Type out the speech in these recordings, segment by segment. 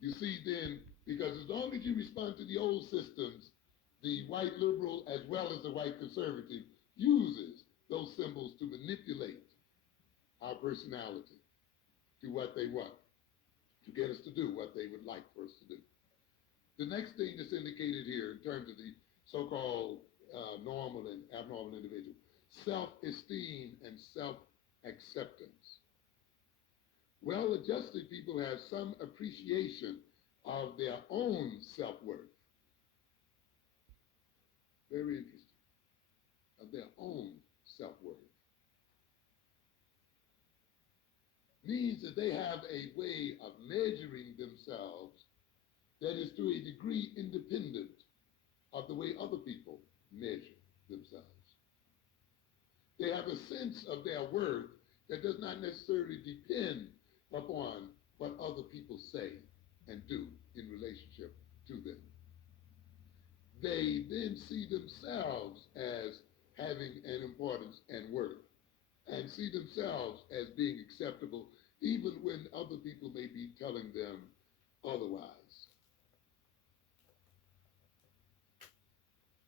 You see then, because as long as you respond to the old systems, the white liberal as well as the white conservative uses those symbols to manipulate our personality to what they want, to get us to do what they would like for us to do. The next thing that's indicated here in terms of the so-called normal and abnormal individual, self-esteem and self-acceptance. Well-adjusted people have some appreciation of their own self-worth. Very interesting. Of their own self-worth. Means that they have a way of measuring themselves that is to a degree independent of the way other people measure themselves. They have a sense of their worth that does not necessarily depend upon what other people say and do in relationship to them. They then see themselves as having an importance and worth, and see themselves as being acceptable even when other people may be telling them otherwise.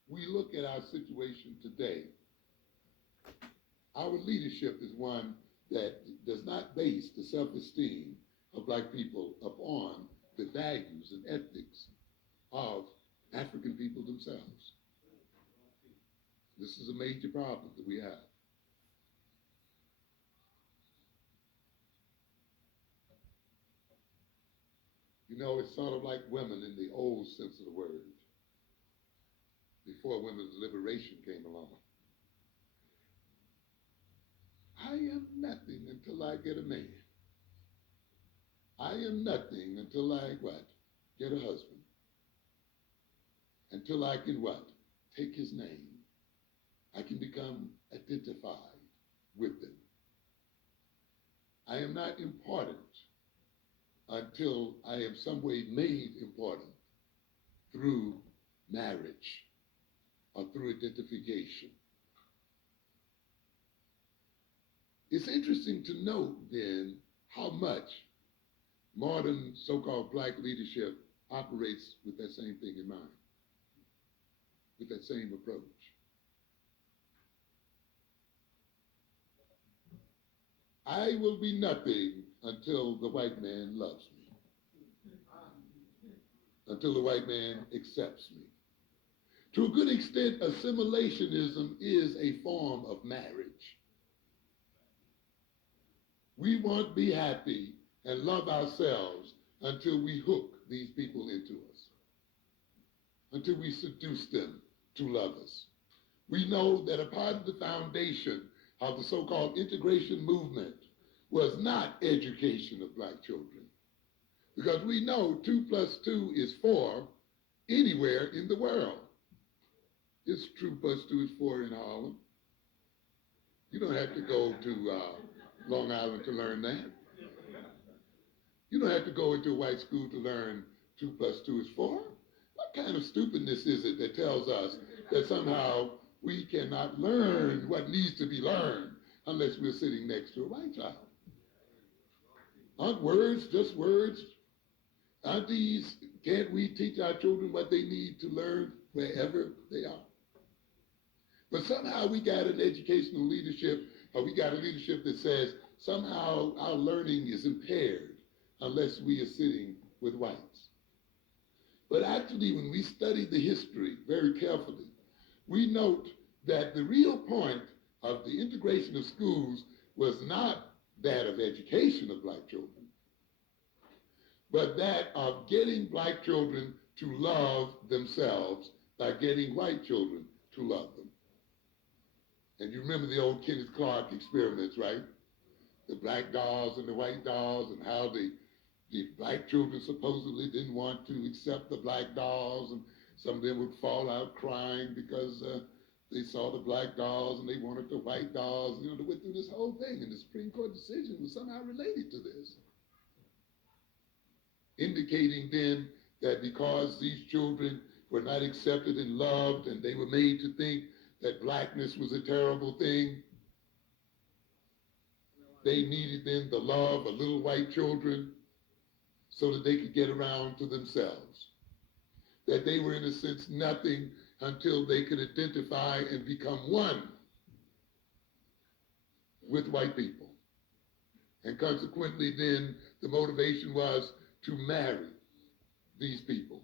We look at our situation today. Our leadership is one that does not base the self-esteem of black people upon the values and ethics of African people themselves. This is a major problem that we have. You know, it's sort of like women in the old sense of the word, before women's liberation came along. I am nothing until I get a man. I am nothing until I what? Get a husband. Until I can what? Take his name. I can become identified with them. I am not important until I am some way made important through marriage or through identification. It's interesting to note then how much modern so-called black leadership operates with that same thing in mind, with that same approach. I will be nothing until the white man loves me, until the white man accepts me. To a good extent, assimilationism is a form of marriage. We won't be happy and love ourselves until we hook these people into us, until we seduce them to love us. We know that a part of the foundation of the so-called integration movement was not education of black children, because we know 2 plus 2 is 4 anywhere in the world. It's 2 plus 2 is 4 in Harlem. You don't have to go to Long Island to learn that. You don't have to go into a white school to learn 2 plus 2 is 4. What kind of stupidness is it that tells us that somehow we cannot learn what needs to be learned unless we're sitting next to a white child? Aren't words just words? Aren't these, can't we teach our children what they need to learn wherever they are? But somehow we got an educational leadership, or we got a leadership that says somehow our learning is impaired unless we are sitting with whites. But actually, when we study the history very carefully, we note that the real point of the integration of schools was not that of education of black children, but that of getting black children to love themselves by getting white children to love them. And you remember the old Kenneth Clark experiments, right? The black dolls and the white dolls, and how the black children supposedly didn't want to accept the black dolls, and some of them would fall out crying because they saw the black dolls and they wanted the white dolls. You know, they went through this whole thing, and the Supreme Court decision was somehow related to this, indicating then that because these children were not accepted and loved, and they were made to think that blackness was a terrible thing, they needed then the love of little white children so that they could get around to themselves. That they were, in a sense, nothing until they could identify and become one with white people. And consequently, then, the motivation was to marry these people.